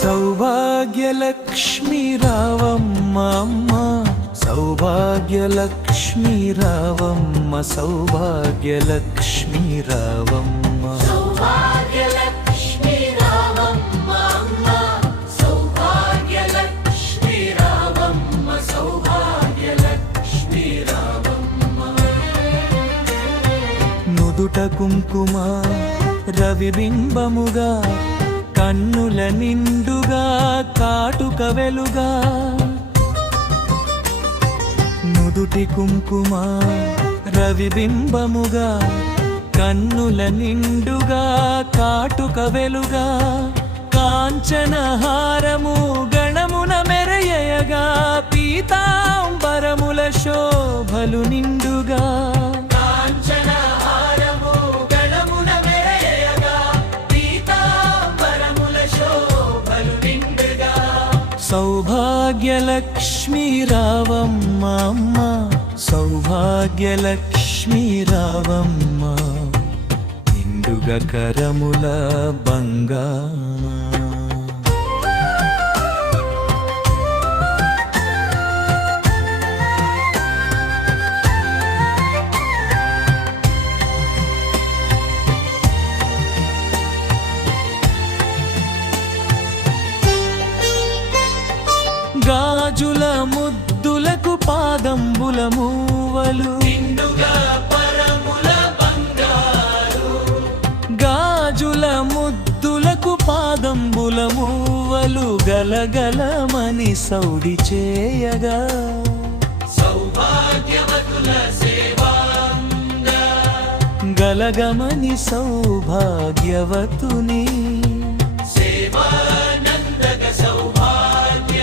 సౌభాగ్యలక్ష్మి రావమ్మ అమ్మ, సౌభాగ్యలక్ష్మి రావమ్మ, సౌభాగ్యలక్ష్మి రావమ్మ, సౌభాగ్యలక్ష్మి రావమ్మ అమ్మ, సౌభాగ్యలక్ష్మి రావమ్మ, సౌభాగ్యలక్ష్మి రావమ్మ. నుదుట కుంకుమ రవిబింబముగా, కన్నుల నిండుగా కాటుక వెలుగా, నుదుటి కుంకుమ రవిబింబముగా, కన్నుల నిండుగా కాటుక వెలుగా, కాంచనహారము గణమున మెరయగా, పీతాంబరముల శోభలు నిండుగా, సౌభాగ్యలక్ష్మి రావమ్మ అమ్మ, సౌభాగ్యలక్ష్మి రావమ్మ, నిండుగా కరముల బంగారు. గాజుల ముద్దులకు పాదంబుల మూవలు, నిండుగా పరముల బంగారు. గాజుల ముద్దులకు పాదంబుల మూవలు, గలగలమని సౌడి చేయగా, సౌభాగ్యవతుల సేవాంగ, గలగమని సౌభాగ్యవతుని సేవానందగ సౌభాగ్య,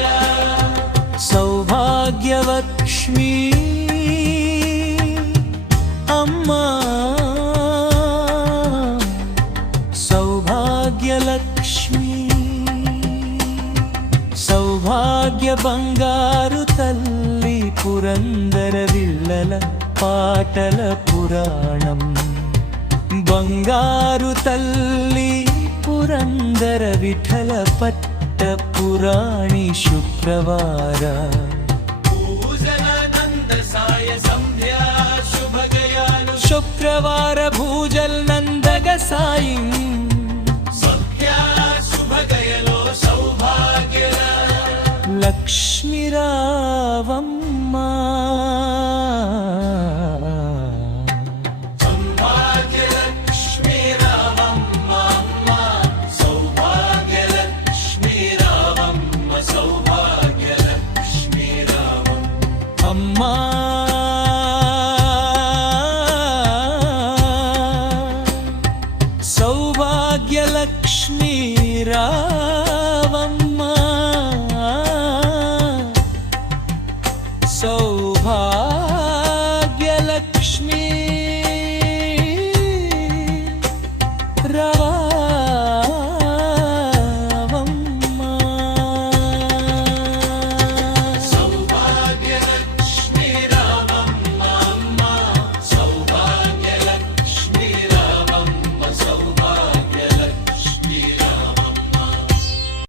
సౌభాగ్యలక్ష్మి అమ్మా, సౌభాగ్యలక్ష్మి, సౌభాగ్య బంగారు తల్లి, పురందర విల్లల పాటల పురాణం, బంగారు తల్లి పురందర విఠల పట్ట పురాణి, శుక్రవార శుక్రవార భూజల్ నందగ సాయి, శుభగయలో సౌభాగ్య లక్ష్మి రావమ్మ.